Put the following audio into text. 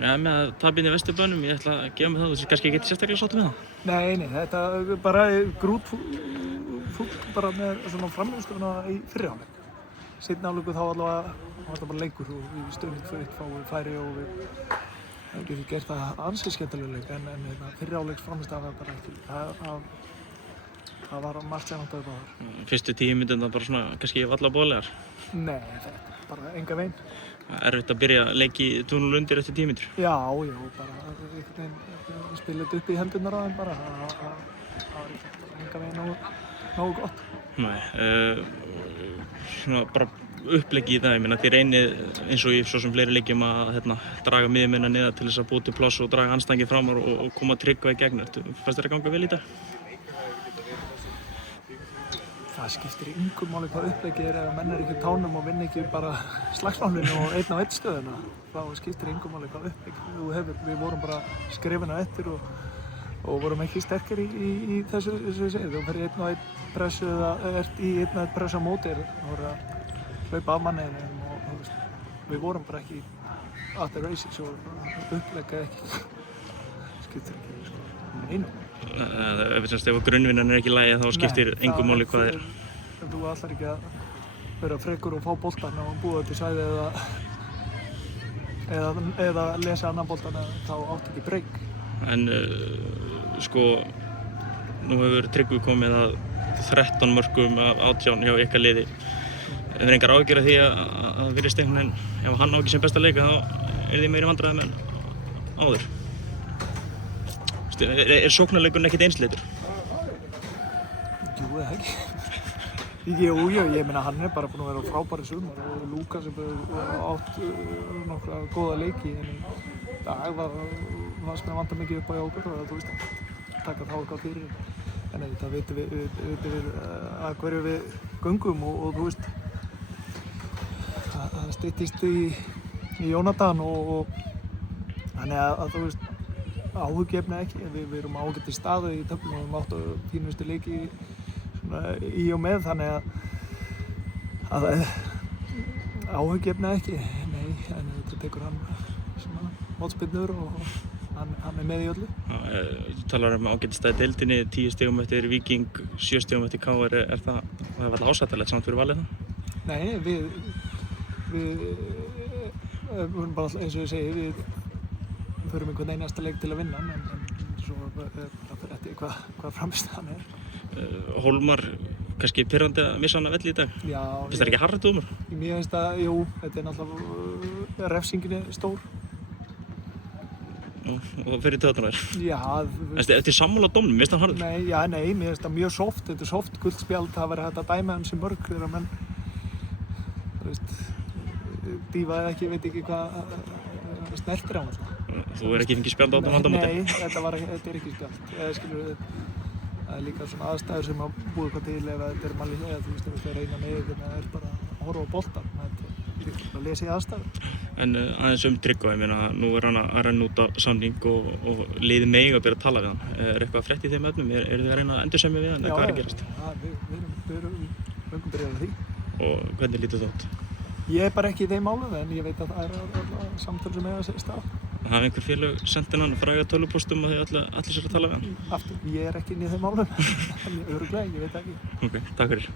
Já, með að tapa inn í Vesturbænum, ég ætla að gefa mig það, þú kannski ekki sérstaklega sáttur með það? Nei, þetta bara grútfúll bara með svona frammistöðuna í fyrri hálfleik. Seinni hálfleiku þá allavega var þetta bara leikur og við stöndum fyrir fáið færi og við getum gert það ansi skemmtilega leik en fyrri hálfleiks frammistöðan var bara ekki. Það var margt sem vantaði báðar. Fyrstu 10 mínúturnar bara svona, kannski varla boðlegar? Nei, þetta bara enga veginn. Erfitt að byrja leik í 2-0 undir eftir 10 mínútur? Já, bara einhvern veginn spila þetta upp í hendurnar á þeim bara. Það var enga veginn nógu gott. Nei, svona bara uppleggi í það, ég meina þið reynið eins og í svo sem fleiri leikjum að draga miðjumennina niður til þess að búa til pláss og draga andstæðinginn fram og koma Tryggva í gegn. Fannst þér að ganga vel í dag? Það skiptir engu máli hvað uppleggið ef menn ekki á tánum og vinna ekki bara slagsmálinu og 1-1 stöðuna. Þá skiptir engu máli hvað uppleggið þú hefur. Við vorum bara skrifin á eftir og vorum ekki sterkir í þessu, eins og ég segi. Þú fyrir 1-1 pressu eða ert í 1-1 pressu á móti þá voru að hlaupa af manniðinum og við vorum bara ekki at the races og uppleggið ekki skiptir ekki einu. Ef grunnvinnan ekki í lagi þá skiptir engu máli hvað er. Ef þú ætlar ekki að vera frekur og fá boltann og búa til svæði eða lesa annan boltann þá átt ekki breyk. En sko, nú hefur Tryggvi komið að 13 mörkum af 18 hjá ykkar liði. Er engar áhyggjur af því að virðist einhvern veginn, ef hann á ekki sem besta leika þá þið meiri vandræðum en áður? Er sóknarleikurinn ekkert einsleitur? Jú, eða ekki. Jú, ég meina hann bara búinn að vera frábær í sumar og Lukas hefur átt nokkra góða leiki en í dag var sem vantar mikið upp á okkur og þú veist að taka þá eitthvað fyrir. En þetta vitum við að hverju við göngum og þú veist það styttist í Jónatan og þannig að þú veist áhugjefni ekki, við erum ágætt í staðu í töflunum og við áttu fínustu leiki í og með þannig að áhugjefni ekki, nei, en þetta tekur hann svona mótspyrnur og hann með í öllu. Þú talar ágætt í staði í deildinni, 10 stigum eftir Víking, 7 stigum eftir KR, það er alltaf ásættanlegt samt fyrir valið það? Nei, við erum bara eins og ég segi, við förum einhvern einasta leik til að vinna en svo það fyrir eftir hvað framistæðan er. Hólmar, kannski pirrandi að missa hann af velli í dag? Já. Finnst það ekki harður dómur? Mér finnst það, jú, þetta er náttúrulega refsingin er stór. Og fyrir töðunar? Já. Eftir sammála dómnum, finnst það harður? Nei, mér finnst það mjög soft, þetta er soft guldspjald, það verður hægt að dæma hann sem mörg þegar menn, þú veist, dýfa eða ekki, veit ekki hvað snertir á hann. Þú ekki fengið spjald á þetta vandamóti? Nei, þetta er ekki spjald. Það er líka svona aðstæður sem að búið eitthvað til ef þetta er manni eða þú veist ef þetta er reyna með þannig að það er bara að horfa á boltann. Þetta er að lesa í aðstæður. En aðeins Tryggva, ég meina, nú er hann að renna út á samning og liðið mega að byrja að tala við hann. Er eitthvað frétt í þeim efnum? Eru þið að reyna að endursemja við hann eða hvað er að gerast? Já, við erum löngum byrjað á því. Og hvernig lítur það út? Ég er bara ekki í þeim málum en ég veit að það er samtöl sem eiga sér stað. Hafa einhver félög sendt hennan fræga tölvupóstum að þið allir sér að tala við hann? Aftur, ég er ekki inn í þeim málum, en örugglega, ég veit ekki. Ok, takk fyrir.